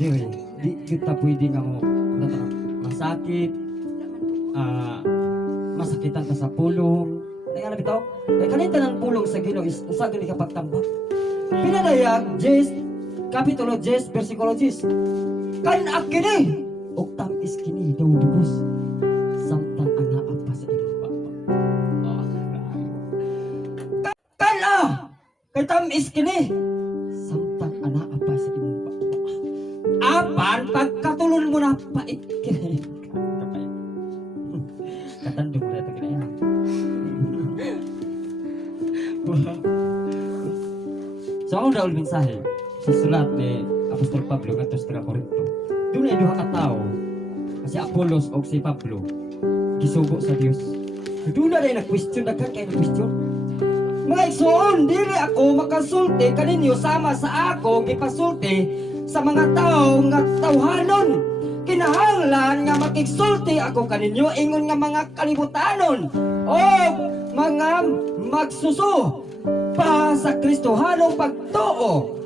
diri. Di kita pwede nga mo masakit, masakitan ka sa pulong. Ay ano bitaw? Kay kanita ng pulong sa Ginoo is usa gani ka pagtambak. Pinadayag Kapitulo 10 versikulo 10. Kan akini ug tamis kini daw dugos samtang anaa pa sa imong baba. Kana kay tamis kini samtang anaa pa sa imong baba. Apan pagkatulon mo na pait kini. Katandong na ito kina. So ako daw mensahe sa sulat ni Apostol Pablo ngadto sa Korinto. Doon ay duha ka tawo, si Apolos o si Pablo, gisugo sa Dios. Doon na rin na-question, kay na-question. Mga igsoon, dili ako makasulti kaninyo sama sa ako gipasulti sa mga tao nga tawhanon. Kinahanglan nga makigsulti ako kaninyo ingon nga mga kalibutanon o mga magsuso pa sa Kristohanong pagtuo.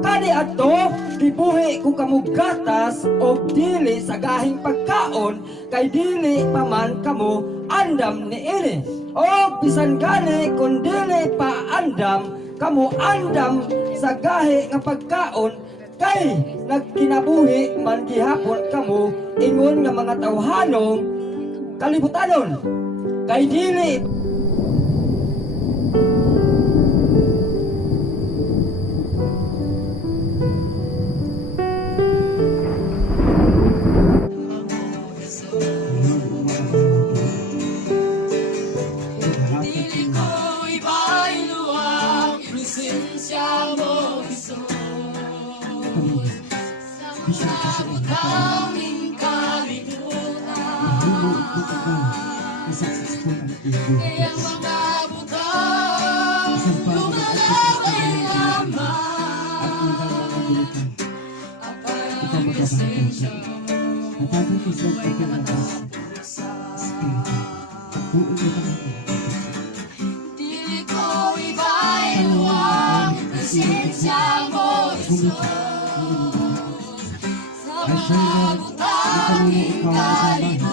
Kani adto gibuhi ko kamo gatas og dili sa gahing pagkaon kay dili pa man kamo andam niini. O bisan gani kun dili pa andam kamo andam sa gahi nga pagkaon kay nagkinabuhi man gihapon kamo ingon nga mga tawhanong kalibutanon kay dili Kayang mga butang lumalaway lamang apang presensya huwag ka matapusa dili ko iba'y luwang presensya mo Iso sa mga butang kalimutan.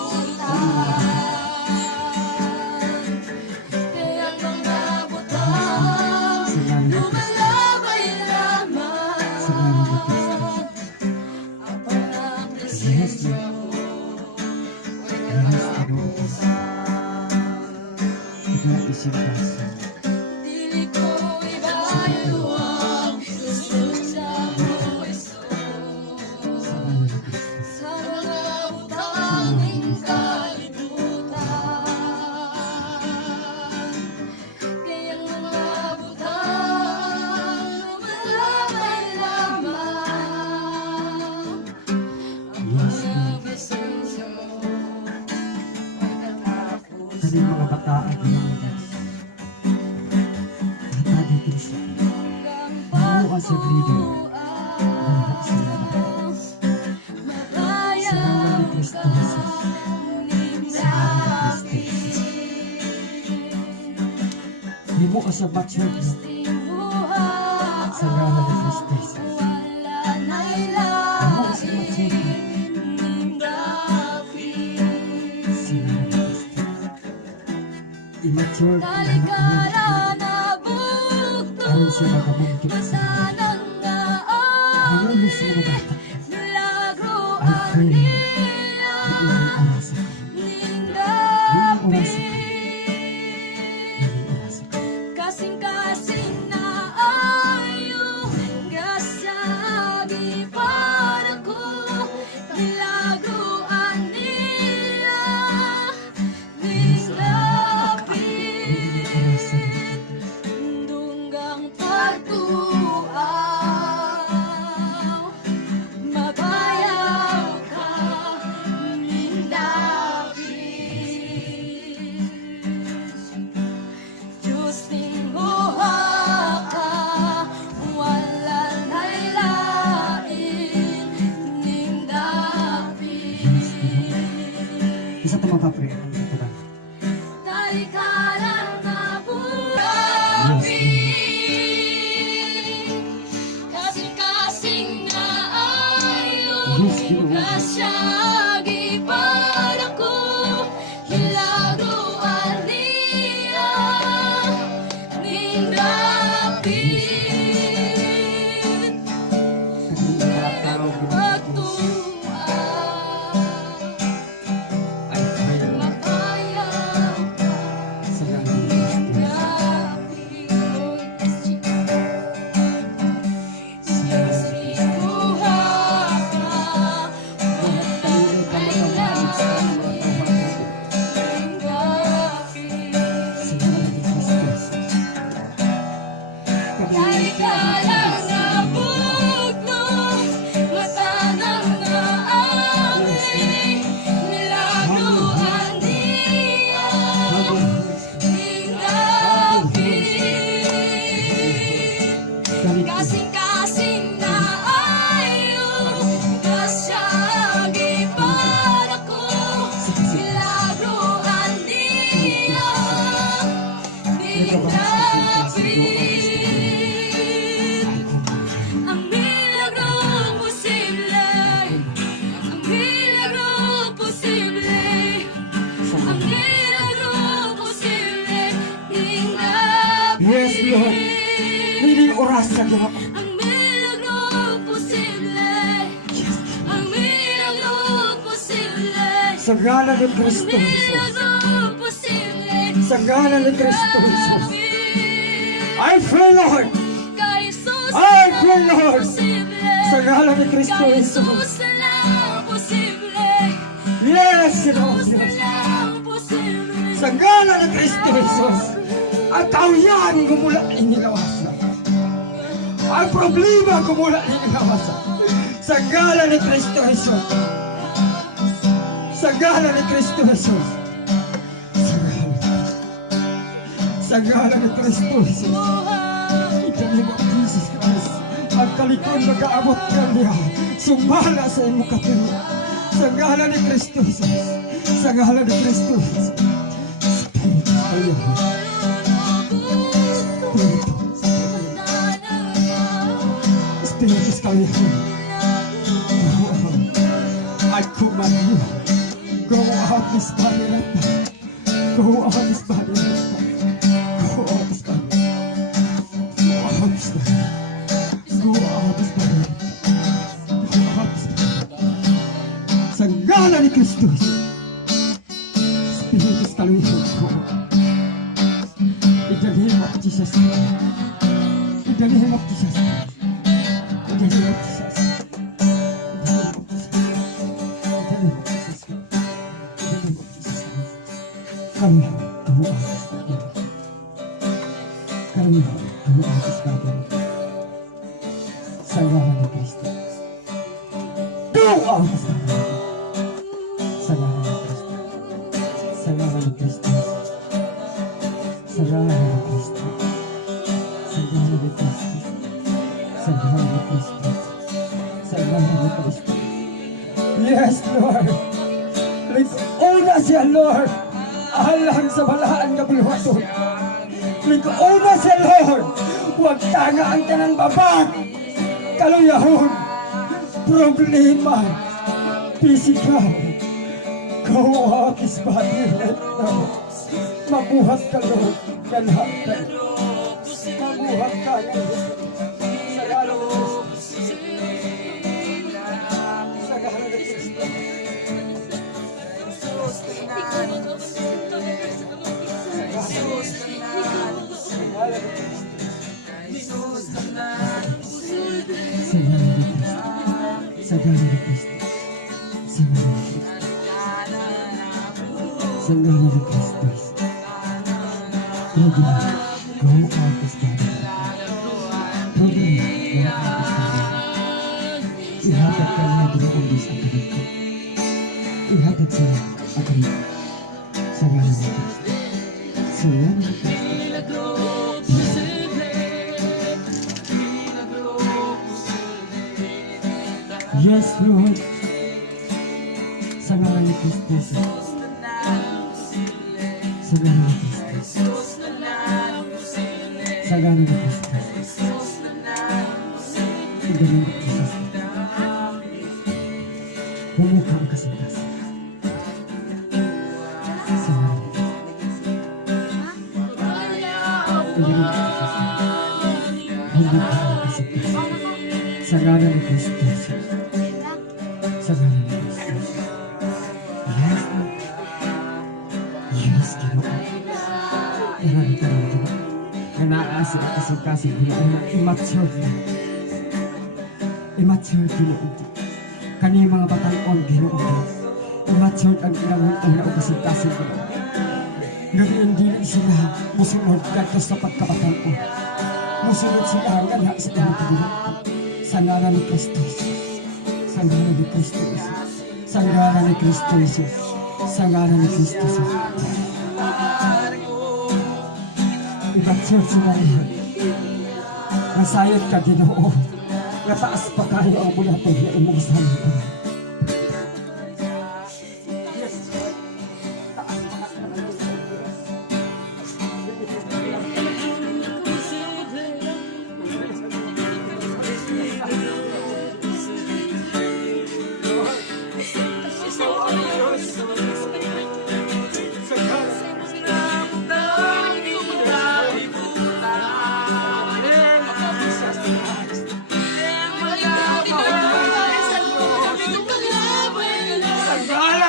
Dili ko ibayuang presensya mo Iso sa mga utanging kalibutan. Kayang mga butang lumalabay lamang ang mga presensya mo ay natapos Kani mga bataan sa leader Himo ka sa batchwork no? Sa ngala ni Christus Himo ka sa batchwork immature na ayaw siya makamungkit sa ayaw mo siya mabata I pray na iyong orasa iyong orasa kasing-kasing na ayaw gasagi para ko nilaguan nila nilapit dunggang pagtuaw mabayaw ka nilapit Diyos tingguha ka wala na'y lain ning dapit isa ito mapapre ang ito ba talikaran na buhay kasing-kasing na Lord. Nining orasan na ako. Ang milagro posible. Ang milagro posible. Sa ngalan ni Kristo Ang Jesus. milagro posible. Sa ngalan ni Kristo Jesus. I pray, Lord. Kay Jesus I pray, Lord. posible. Sa ngalan ni Kristo Kay Jesus. Jesus na lang posible. Yes, Lord. Jesus na Yes. lang posible. Sa ngalan ni Kristo Jesus. Ang kahuyan gumula inilawasan. Ang problema gumula inilawasan. Sa ngalan ni Kristo Jesus. Sa ngalan ni Kristo Jesus. Sa ngalan ni Kristo Jesus. In the name of Jesus Christ. Ang kalikon mag-aabot ka niya. Sumala sa imo katulog. Sa ngalan ni Kristo Jesus. Sa ngalan ni Kristo Jesus. Spiritus Kaliyahan. Spiritus Kaliyahan. I command you. Go out this body right now. Go out this body right now. Go out this body. Go out this body. Go out this body. Go out this body. Sa ngalan ni Kristo. Spiritus Kaliyahan. Go. In the name of Jesus. In the name of Jesus. In the name of Jesus. Kami doa kami doa sekali sa ngalan ni Kristo. Doa sekali sa ngalan ni Kristo. Sa ngalan ni Kristo. Sa ngalan ni Kristo. Sa ngalan ni Kristo. Sa ngalan ni Kristo. Sa ngalan ni Kristo. Yes, Lord. Lig-una siya, Lord. Alang sa balaan nga bulwaton. Lig-una siya, Lord. Huwag tanga ang tanang babag. Kaluyahon. Problema. Physical. Go out his body right now. Mabuhat ka, Lord. Kalahatan. Mabuhat ka, Lord. Sa ngalan ni Kristo. Sa ngalan ni Kristo. Sa ngalan ni Kristo. Sa ngalan ni Kristo. Sa ngalan ni Kristo. Problem, go out this body. Problem, go out this body. Ihatag ka na dinuulis ang galit ko. Ihatag sa akin. Sa ngalan ni Kristo. Sa ngalan ni Kristo. Yes, Lord. Sa ngalan ni Kristo. Sa ngalan ni Kristo. Sa ngalan ni Kristo. In the name of Jesus. Bumuka ang kasintasan. Sa ngalan ni Kristo. In the name of Jesus. Bumuka ang kasintasan. Sa ngalan ni Kristo. Sa ngalan ni Kristo. Yes, Lord. Yes, Ginoo. Marami ka rin, Ginoo. Nanaasa at kasing-kasing Ginoo. Immature na. Immature, Ginoo. Kani mga bataon, Ginoo. Immature ang inangon o kasing-kasing Ginoo. Ngayon din sila musunod dito sa pagkabataon. Musunod sila hanggang sa Ginoo. Sa ngalan ni Kristo. Sa ngalan ni Kristo Jesus. Sa ngalan ni Kristo Jesus. Sa ngalan ni Kristo Jesus. Ibatsyon sila niya. Nasayot ka, Ginoo. Nataas pa kayo ang bulato niya imong salita.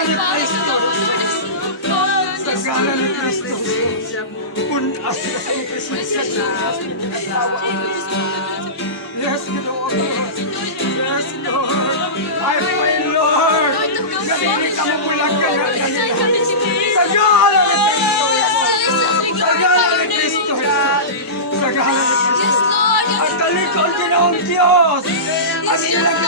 ngalan ni Kristo. Sa ngalan ni Kristo. Punas ka sa presensya sa asawa. Yes, Lord. Yes, Lord. I pray, Lord. Ganili ka mabulag ka na kanila. Sa ngalan ni Kristo. Sa ngalan ni Kristo. Sa ngalan ni Kristo. Ang talikod Ginoong Diyos. Ang ilang